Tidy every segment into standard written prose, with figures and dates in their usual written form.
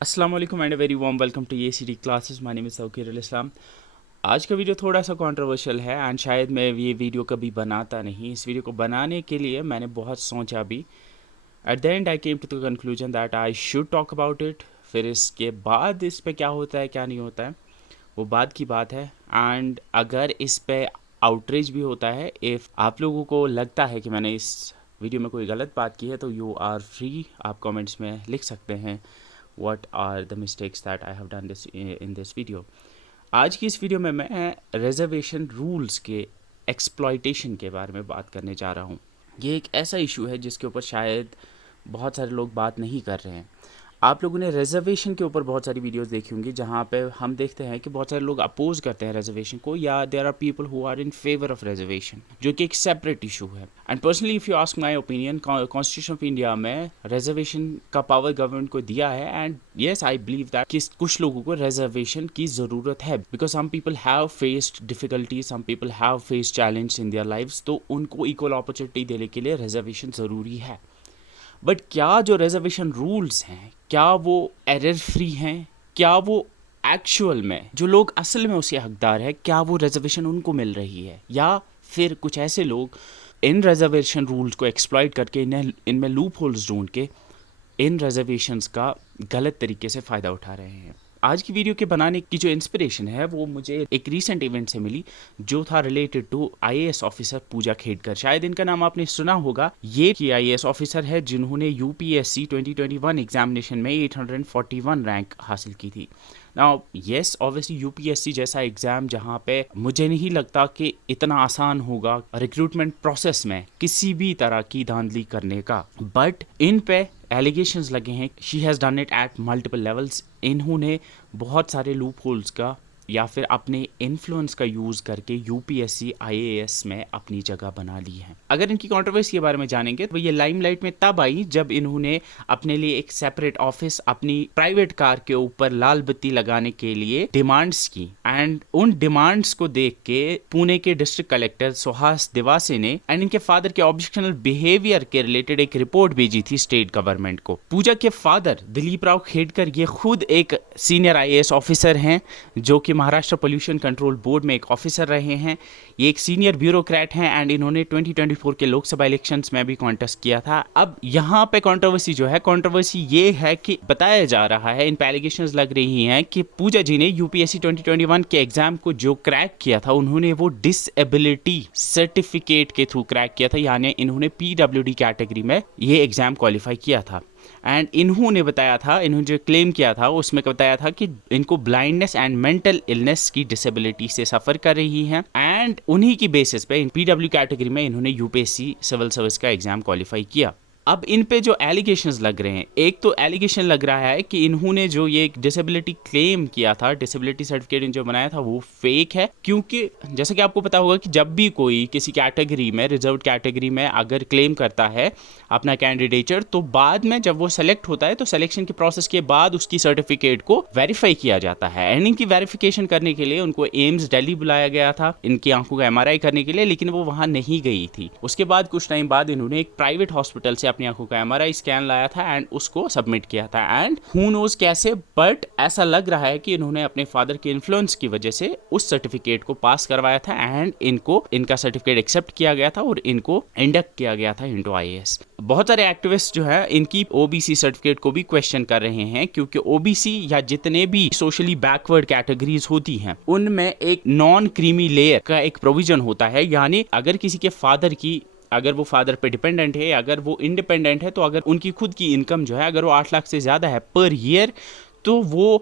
अस्सलाम वालेकुम and very warm welcome to ACD classes. My name is Tauqeer Islam. आज का वीडियो थोड़ा सा कंट्रोवर्शियल है एंड शायद मैं ये वीडियो कभी बनाता नहीं। इस वीडियो को बनाने के लिए मैंने बहुत सोचा भी। At the end I came to the conclusion that I should talk about it. फिर इसके बाद इस पे क्या होता है क्या नहीं होता है वो बाद की बात है। एंड अगर इस पे आउटरीच भी होता है, इफ़ आप लोगों को लगता है कि मैंने इस वीडियो में कोई गलत बात की है तो यू आर फ्री, आप कमेंट्स में लिख सकते हैं what are the mistakes that I have done this in this video। आज की इस वीडियो में मैं रिजर्वेशन रूल्स के एक्सप्लॉयटेशन के बारे में बात करने जा रहा हूँ। ये एक ऐसा इशू है जिसके ऊपर शायद बहुत सारे लोग बात नहीं कर रहे हैं। आप लोगों ने रिजर्वेशन के ऊपर बहुत सारी वीडियोस देखी होंगी जहाँ पे हम देखते हैं कि बहुत सारे लोग अपोज करते हैं रिजर्वेशन को, या there are people who are in favour of reservation, जो कि एक सेपरेट इशू है। And personally if you ask my opinion, constitution of India में रिजर्वेशन का पावर गवर्नमेंट को दिया है and yes I believe that कि कुछ लोगों को रिजर्वेशन की ज़रूरत है because some people have faced difficulty, some people have faced challenge in their lives, तो उनको इक्वल अपॉर्चुनिटी देने के लिए रिजर्वेशन ज़रूरी है। बट क्या जो रिजर्वेशन रूल्स हैं क्या वो एरर फ्री हैं? क्या वो एक्चुअल में जो लोग असल में उसके हकदार है क्या वो रिजर्वेशन उनको मिल रही है, या फिर कुछ ऐसे लोग इन रिजर्वेशन रूल्स को एक्सप्लॉइट करके इनमें लूप होल्स ढूंढ के इन रिजर्वेशंस का गलत तरीके से फ़ायदा उठा रहे हैं। आज की वीडियो के बनाने की जो इंस्पिरेशन है वो मुझे एक रीसेंट इवेंट से मिली जो था रिलेटेड टू IAS ऑफिसर पूजा खेडकर। शायद इनका नाम आपने सुना होगा। ये की IAS ऑफिसर है जिन्होंने UPSC 2021 एग्जामिनेशन में 841 रैंक हासिल की थी। नाउ येस ऑब्वियसली UPSC जैसा एग्ज़ाम जहाँ पे मुझे नहीं लगता कि इतना आसान होगा रिक्रूटमेंट प्रोसेस में किसी भी तरह की धांधली करने का, बट इन पे एलिगेशंस लगे हैं। She has done it at multiple levels. इन्होंने बहुत सारे लूप होल्स का या फिर अपने इन्फ्लुएंस का यूज़ करके UPSC IAS में अपनी जगह बना ली है। अगर इनकी कंट्रोवर्सी के बारे में जानेंगे तो ये लाइमलाइट में तब आई जब इन्होंने अपने लिए एक सेपरेट ऑफिस अपनी प्राइवेट कार के ऊपर लाल बत्ती लगाने के लिए डिमांड्स की। एंड उन डिमांड्स को देख के पुणे के डिस्ट्रिक्ट कलेक्टर सुहास दिवासे ने एंड इनके फादर के ऑब्जेक्शनल बिहेवियर के रिलेटेड एक रिपोर्ट भेजी थी स्टेट गवर्नमेंट को। पूजा के फादर दिलीप राव खेडकर ये खुद एक सीनियर IAS ऑफिसर हैं जो कि महाराष्ट्र पोल्यूशन कंट्रोल बोर्ड में एक ऑफिसर रहे हैं। ये एक सीनियर ब्यूरोक्रेट हैं एंड इन्होंने 2024 के लोकसभा इलेक्शंस में भी कॉन्टेस्ट किया था। अब यहाँ पे कंट्रोवर्सी जो है, कंट्रोवर्सी ये है कि बताया जा रहा है, इन पे एलिगेशंस लग रही हैं कि पूजा जी ने UPSC 2021 के एग्जाम को जो क्रैक किया था उन्होंने वो डिसेबिलिटी सर्टिफिकेट के थ्रू क्रैक किया था, यानी इन्होंने PWD कैटेगरी में ये एग्जाम क्वालिफाई किया था। एंड इन्होंने बताया था, इन्होंने जो क्लेम किया था उसमें बताया था कि इनको ब्लाइंडनेस एंड मेंटल इलनेस की डिसेबिलिटी से सफ़र कर रही हैं एंड उन्हीं की बेसिस पे इन PW कैटेगरी में इन्होंने UPSC सिविल सर्विस का एग्ज़ाम क्वालिफाई किया। अब इन पे जो एलिगेशंस लग रहे हैं, एक तो एलिगेशन लग रहा है कि इन्होंने जो ये डिसेबिलिटी क्लेम किया था, डिसेबिलिटी सर्टिफिकेट जो बनाया था वो फेक है, क्योंकि जैसा कि आपको पता होगा कि जब भी कोई किसी कैटेगरी में, रिजर्व कैटेगरी में अगर क्लेम करता है अपना कैंडिडेचर, तो बाद में जब वो सेलेक्ट होता है तो सिलेक्शन के प्रोसेस के बाद उसकी सर्टिफिकेट को वेरीफाई किया जाता है। एंड इनकी वेरिफिकेशन करने के लिए उनको एम्स दिल्ली बुलाया गया था इनकी आंखों का MRI करने के लिए, लेकिन वो वहाँ नहीं गई थी। उसके बाद कुछ टाइम बाद इन्होंने एक प्राइवेट हॉस्पिटल से अपनी आंखों का MRI स्कैन लाया था एंड उसको सबमिट किया था। एंड हू नोज कैसे, बट ऐसा लग रहा है कि इन्होंने अपने फादर के इन्फ्लुएंस की वजह से उस सर्टिफिकेट को पास करवाया था एंड इनको इनका सर्टिफिकेट एक्सेप्ट किया गया था और इनको इंडक्ट किया गया था इनटू IAS। बहुत सारे एक्टिविस्ट जो है इनकी OBC सर्टिफिकेट को भी क्वेश्चन कर रहे हैं, क्योंकि OBC या जितने भी सोशली बैकवर्ड कैटेगरीज होती हैं उनमें एक नॉन क्रीमी लेयर का एक प्रोविजन होता है, यानी अगर किसी के फादर की, अगर वो फादर पे डिपेंडेंट है, अगर वो इंडिपेंडेंट है, तो अगर उनकी खुद की इनकम जो है अगर वो 8 लाख से ज़्यादा है पर ईयर, तो वो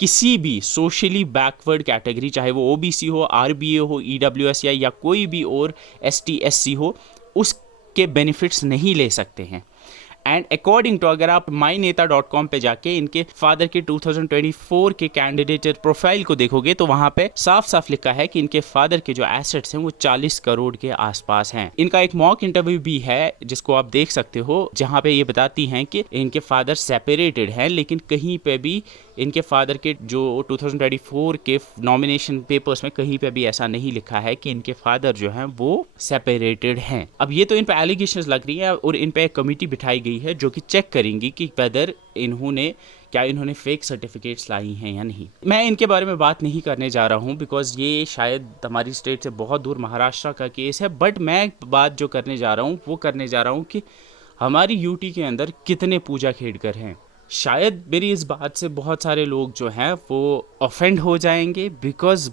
किसी भी सोशली बैकवर्ड कैटेगरी, चाहे वो OBC हो, RBA हो, EWS या कोई भी और ST SC हो, उसके बेनिफिट्स नहीं ले सकते हैं। एंड अकॉर्डिंग टू, अगर आप myneta.com पे जाके इनके फादर के 2024 के कैंडिडेट प्रोफाइल को देखोगे तो वहाँ पे साफ साफ लिखा है कि इनके फादर के जो एसेट्स हैं वो 40 करोड़ के आसपास हैं। इनका एक मॉक इंटरव्यू भी है जिसको आप देख सकते हो, जहाँ पे ये बताती हैं कि इनके फादर सेपरेटेड हैं, लेकिन कहीं पे भी इनके फादर के जो 2024 के नॉमिनेशन पेपर्स में कहीं पे भी ऐसा नहीं लिखा है कि इनके फादर जो हैं वो सेपरेटेड हैं। अब ये तो इन पे एलिगेशंस लग रही है और इन पे एक कमेटी बिठाई गई है जो कि चेक करेंगी कि वेदर इन्होंने क्या इन्होंने फेक सर्टिफिकेट्स लाई हैं या नहीं। मैं इनके बारे में बात नहीं करने जा रहा हूँ बिकॉज ये शायद हमारी स्टेट से बहुत दूर महाराष्ट्र का केस है, बट मैं बात जो करने जा रहा हूँ वो करने जा रहा हूँ कि हमारी यूटी के अंदर कितने पूजा खेड़कर हैं। शायद मेरी इस बात से बहुत सारे लोग जो हैं वो ऑफेंड हो जाएंगे because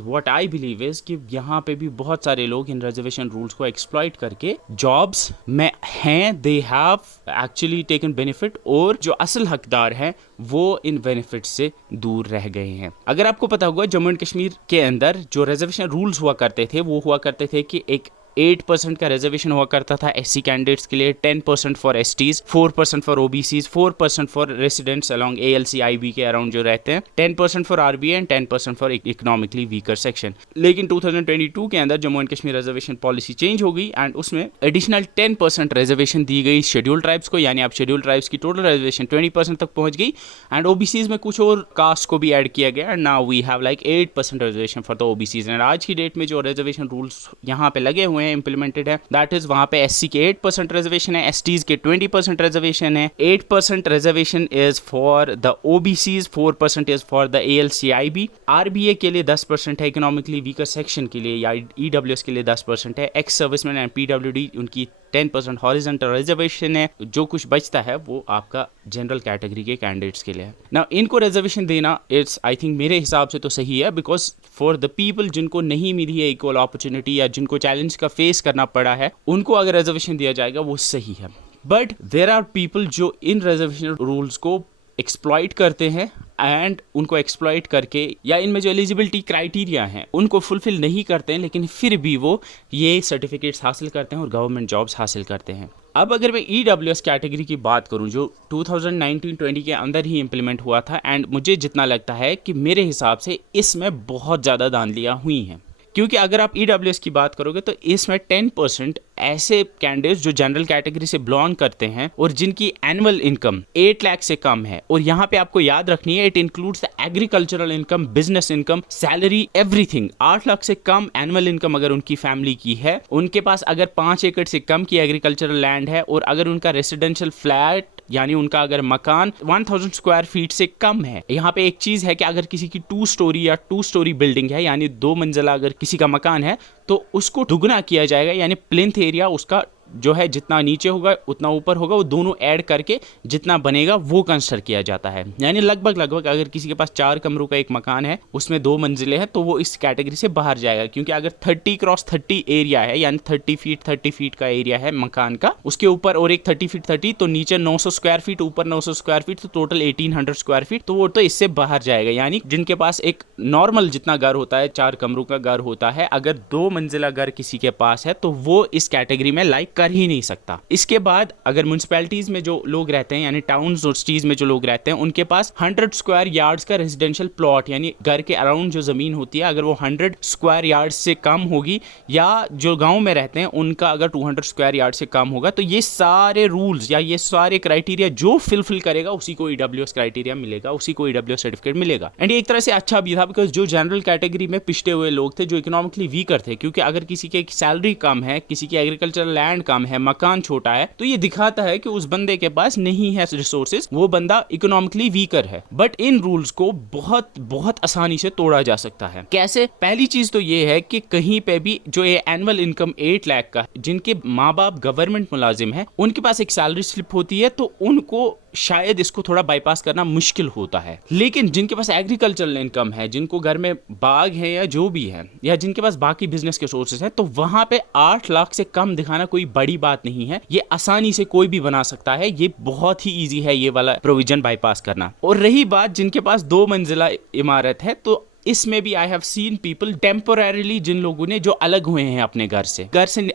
what I believe is कि यहाँ पे भी बहुत सारे लोग इन रिजर्वेशन रूल्स को एक्सप्लॉइट करके जॉब्स में हैं, they have actually taken benefit, और जो असल हकदार हैं वो इन बेनिफिट से दूर रह गए हैं। अगर आपको पता होगा जम्मू एंड कश्मीर के अंदर जो रिजर्वेशन रूल्स हुआ करते थे वो हुआ करते थे कि एक 8% का रिजर्वेशन हुआ करता था एससी कैंडिडेट्स के लिए, 10% for STs, 4% for OBCs, 4% for residents along ALC IB के अराउंड जो रहते हैं, 10% for RBA and 10% for economically weaker section. लेकिन 2022 के अंदर Jammu and Kashmir reservation policy change हो गई एंड उसमें एडिशनल 10% रिजर्वेशन दी गई शेड्यूल ट्राइब्स को, यानी अब शेड्यूल ट्राइब्स की टोटल रिजर्वेशन 20% तक पहुंच गई एंड ओबीसीज में कुछ और कास्ट को भी ऐड किया गया and now we have like 8% reservation for the OBCs. And आज की डेट में जो रिजर्वेशन रूल्स यहाँ पे लगे हुए हैं, इंप्लीमेंटेड है, दैट इज वहां पे एससी के 8% रिजर्वेशन है, एसटीज के 20% रिजर्वेशन है, 8% reservation is for the OBCs, 4% is for the ALCIB, RBA के लिए 10% है, इकोनॉमिकली वीकर सेक्शन के लिए या ईडब्ल्यूएस के लिए 10% है, एक्स सर्विसमैन एंड पीडब्ल्यूडी उनकी 10% हॉरिजॉन्टल रिजर्वेशन है। जो कुछ बचता है वो आपका जनरल कैटेगरी के कैंडिडेट्स के लिए है। नाउ इनको रिजर्वेशन देना इट्स आई थिंक मेरे हिसाब से तो सही है बिकॉज फॉर द पीपल जिनको नहीं मिली है इक्वल अपॉर्चुनिटी या जिनको चैलेंज का फेस करना पड़ा है, उनको अगर रिजर्वेशन दिया जाएगा वो सही है। बट देयर आर पीपल जो इन रिजर्वेशन रूल्स को एक्सप्लॉइट करते हैं एंड उनको एक्सप्लॉइट करके या इनमें जो एलिजिबिलिटी क्राइटेरिया हैं उनको फुलफिल नहीं करते हैं, लेकिन फिर भी वो ये सर्टिफिकेट्स हासिल करते हैं और गवर्नमेंट जॉब्स हासिल करते हैं। अब अगर मैं ईडब्ल्यूएस कैटेगरी की बात करूं जो 2019-20 के अंदर ही इंप्लीमेंट हुआ था एंड मुझे जितना लगता है कि मेरे हिसाब से इसमें बहुत ज़्यादा धांधलियाँ हुई हैं, क्योंकि अगर आप ईडब्ल्यूएस की बात करोगे तो इसमें 10% ऐसे कैंडिडेट्स जो जनरल कैटेगरी से बिलोंग करते हैं और जिनकी एनुअल इनकम 8 लाख से कम है, और यहाँ पे आपको याद रखनी है it includes the agricultural income, business income, salary, everything. 8 lakh से कम एनुअल इनकम अगर उनकी फैमिली की है, उनके पास अगर 5 एकड़ से कम की एग्रीकल्चरल लैंड है और अगर उनका रेसिडेंशियल फ्लैट यानी उनका अगर मकान 1000 स्क्वायर फीट से कम है। यहाँ पे एक चीज है कि अगर किसी की 2 स्टोरी या 2 स्टोरी बिल्डिंग है यानी 2 मंजिला अगर किसी का मकान है तो उसको दुगना किया जाएगा, यानी प्लिंथ एरिया उसका जो है जितना नीचे होगा उतना ऊपर होगा, वो दोनों ऐड करके जितना बनेगा वो कंस्ट्रक्ट किया जाता है। यानी लगभग अगर किसी के पास 4 कमरों का एक मकान है उसमें 2 मंजिले हैं तो वो इस कैटेगरी से बाहर जाएगा, क्योंकि अगर 30x30 एरिया है यानी 30 फीट का एरिया है मकान का, उसके ऊपर और एक 30 फीट 30 तो नीचे 900 स्क्वायर फीट, ऊपर 900 स्क्वायर फीट, तो टोटल 1800 स्क्वायर फीट, तो वो तो इससे बाहर जाएगा। यानी जिनके पास एक नॉर्मल जितना घर होता है 4 कमरों का घर होता है, अगर 2 मंजिला घर किसी के पास है तो वो इस कैटेगरी में लाइक कर ही नहीं सकता। इसके बाद अगर म्युनिसिपैलिटीज में जो लोग रहते हैं यानी टाउन्स और सिटीज में जो लोग रहते हैं उनके पास 100 स्क्वायर यार्ड्स का रेजिडेंशियल प्लॉट यानी घर के अराउंड जो जमीन होती है अगर वो 100 स्क्वायर यार्ड से कम होगी, या जो गांव में रहते हैं उनका अगर 200 स्क्वायर यार्ड से कम होगा, तो ये सारे रूल्स या ये सारे क्राइटेरिया जो फिलफिल करेगा उसी को ईडब्ल्यूएस क्राइटेरिया मिलेगा, उसी को ईडब्ल्यूएस सर्टिफिकेट मिलेगा। एंड एक तरह से अच्छा भी था बिकॉज जो जनरल कैटेगरी में पिछड़े हुए लोग थे, जो इकोनॉमिकली वीकर थे, क्योंकि अगर किसी की सैलरी कम है, किसी की एग्रीकल्चरल लैंड कम है, मकान छोटा है, तो ये दिखाता है कि उस बंदे के पास नहीं है रिसोर्सेज, वो बंदा इकोनॉमिकली वीकर है। बट इन रूल्स को बहुत बहुत आसानी से तोड़ा जा सकता है। कैसे? पहली चीज तो ये है कि कहीं पे भी जो ये एनुअल इनकम 8 लाख का, जिनके माँ बाप गवर्नमेंट मुलाजिम है, उनके पास एक सैलरी स्लिप होती है, तो उनको शायद इसको थोड़ा बाईपास करना मुश्किल होता है। लेकिन जिनके पास एग्रीकल्चरल इनकम है, जिनको घर में बाग है या जो भी है, या जिनके पास बाकी बिजनेस के सोर्सेज हैं, तो वहां पे 8 लाख से कम दिखाना कोई बड़ी बात नहीं है। ये आसानी से कोई भी बना सकता है, ये बहुत ही इजी है ये वाला प्रोविजन बाईपास करना। और रही बात जिनके पास 2 मंजिला इमारत है, तो इसमें भी आई हैव सीन पीपल टेम्पोरेरीली, जिन लोगों ने जो अलग हुए हैं अपने घर से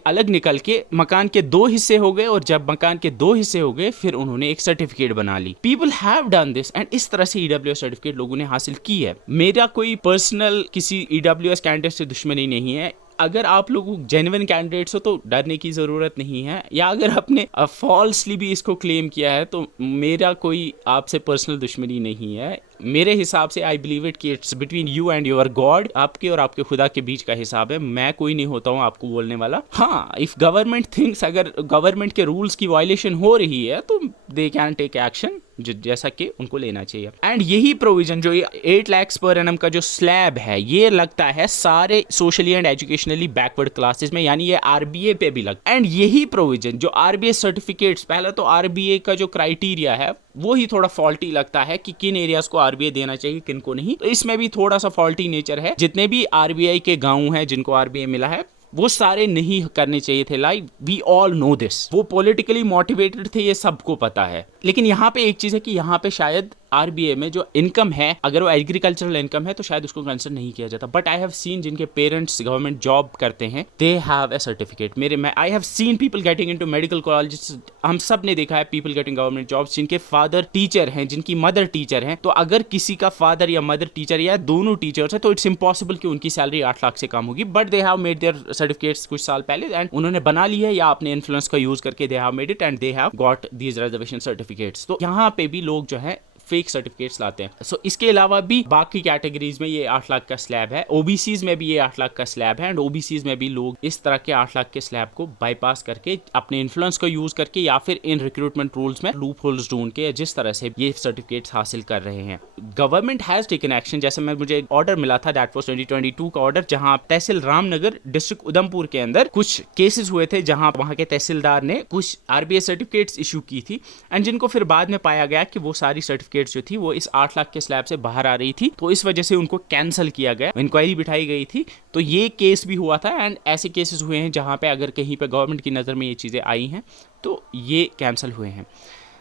अलग निकल के मकान के 2 हिस्से हो गए, और जब मकान के 2 हिस्से हो गए फिर उन्होंने एक सर्टिफिकेट बना ली। People have done this and इस तरह से ईडब्ल्यूएस सर्टिफिकेट लोगों ने हासिल की है। मेरा कोई पर्सनल किसी ईडब्ल्यूएस कैंडिडेट से दुश्मनी नहीं है। अगर आप लोग जेन्युइन कैंडिडेट्स हो तो डरने की ज़रूरत नहीं है, या अगर आपने फॉल्सली भी इसको क्लेम किया है तो मेरा कोई आपसे पर्सनल दुश्मनी नहीं है। मेरे हिसाब से आई बिलीव इट कि it's between you and your God, आपके और आपके खुदा के बीच का हिसाब है। मैं कोई नहीं होता हूँ आपको बोलने वाला। हाँ, इफ गवर्नमेंट थिंक्स अगर गवर्नमेंट के रूल्स की वायलेशन हो रही है तो दे कैन टेक एक्शन, जैसा कि उनको लेना चाहिए। एंड यही प्रोविजन जो 8 लाख पर एनम का जो स्लैब है, ये लगता है सारे socially and educationally backward classes में, यानी ये आरबीए पे भी लगता है। एंड यही प्रोविजन जो आरबीए सर्टिफिकेट्स, पहले तो आरबीए का जो क्राइटेरिया है वो ही थोड़ा फॉल्टी लगता है कि किन एरियाज को आरबीआई देना चाहिए, किन को नहीं। तो इसमें भी थोड़ा सा फॉल्टी नेचर है। जितने भी आरबीआई के गांव हैं जिनको आरबीआई मिला है, वो सारे नहीं करने चाहिए थे। Like we all know this, वो पॉलिटिकली मोटिवेटेड थे, ये सबको पता है। लेकिन यहाँ पे एक चीज है कि यहाँ पे शायद आरबीआई में जो इनकम है, अगर वो एग्रीकल्चरल इनकम है तो शायद उसको कंसिडर नहीं किया जाता। बट आई हैव सीन जिनके पेरेंट्स गवर्नमेंट जॉब करते हैं, they have A certificate. I have seen people getting into medical colleges, हम सब ने देखा है पीपल गेटिंग गवर्नमेंट जॉब्स जिनके फादर टीचर हैं, जिनकी मदर टीचर हैं। तो अगर किसी का फादर या मदर टीचर या दोनों टीचर्स है तो इट्स इम्पॉसिबल कि उनकी सैलरी 8 लाख से कम होगी। But they have made their certificates कुछ साल पहले एंड उन्होंने बना ली है, या अपने इन्फ्लुएंस का यूज करके दे have made it and they have got these reservation certificates. तो यहाँ पे भी लोग जो है फेक सर्टिफिकेट्स लाते हैं। सो इसके अलावा भी बाकी कैटेगरीज में ये 8 लाख का स्लैब है, ओबीसीज में भी ये 8 लाख का स्लैब है। एंड ओबीसीज में भी लोग इस तरह के 8 लाख के स्लैब को बाईपास करके, अपने इन्फ्लुएंस को यूज करके या फिर इन रिक्रूटमेंट रूल्स में लूप होल्स ढूंढ के जिस तरह से ये सर्टिफिकेट्स हासिल कर रहे हैं। Government has taken action. जैसे मुझे ऑर्डर मिला था, दैट वाज 2022 का ऑर्डर, जहां तहसील रामनगर डिस्ट्रिक्ट उधमपुर के अंदर कुछ केसेस हुए थे जहां वहां के तहसीलदार ने कुछ आरबीआई सर्टिफिकेट्स इशू की थी एंड जिनको फिर बाद में पाया गया कि वो सारी सर्टिफिकेट्स जो थी वो इस 8 लाख के स्लैब से बाहर आ रही थी। तो इस वजह से उनको कैंसिल किया गया, इंक्वायरी बिठाई गई थी। तो ये केस भी हुआ था एंड ऐसे केसेस हुए हैं जहां पे अगर कहीं पे गवर्नमेंट की नज़र में ये चीज़ें आई हैं तो ये कैंसिल हुए हैं।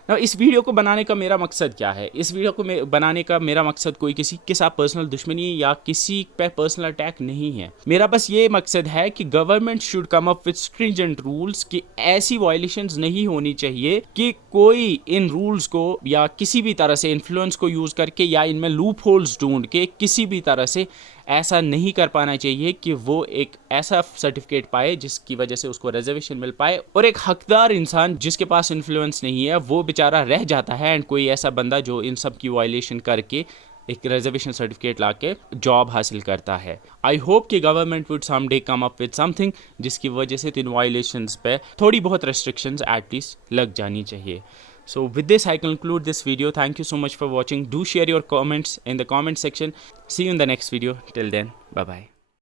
इस वीडियो को बनाने का मेरा मकसद क्या है? इस वीडियो को बनाने का मेरा मकसद कोई किसी के साथ पर्सनल दुश्मनी या किसी पे पर्सनल अटैक नहीं है। मेरा बस ये मकसद है कि government should come up with stringent rules, कि ऐसी वायलेशंस नहीं होनी चाहिए कि कोई इन रूल्स को या किसी भी तरह से इन्फ्लुएंस को यूज करके या इनमें लूप होल्स ढूंढ के किसी भी तरह से ऐसा नहीं कर पाना चाहिए कि वो एक ऐसा सर्टिफिकेट पाए जिसकी वजह से उसको रिजर्वेशन मिल पाए, और एक हकदार इंसान जिसके पास इन्फ्लुएंस नहीं है वो बेचारा रह जाता है एंड कोई ऐसा बंदा जो इन सब की वायलेशन करके एक रिजर्वेशन सर्टिफिकेट लाके जॉब हासिल करता है। आई होप कि government would someday come up with something जिसकी वजह से इन वायलेशंस पे थोड़ी बहुत रेस्ट्रिक्शंस एटलीस्ट लग जानी चाहिए। So with this I conclude this video. Thank you so much for watching. Do share your comments in the comment section. See you in the next video. Till then, bye bye.